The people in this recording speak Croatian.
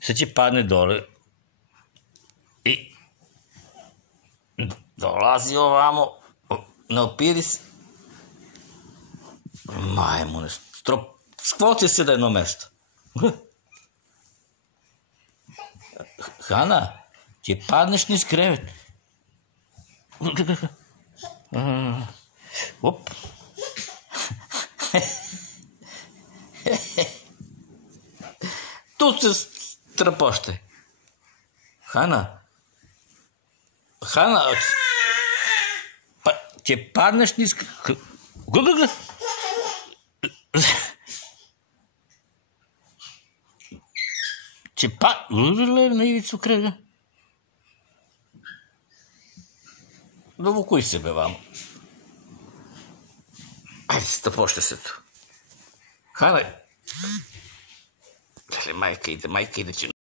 Sad će padne dole i dolazi ovamo, ne opiri se. Majmune, skvoci se da jedno mesto. Hana, će padneš niz krevet. Op. Tu se strpošte. Hana, pa će padneš niz krevet. Će na ivicu krega. Dovukuj sebe vamo. Ajde, strpošte se tu. Hana, majka ide će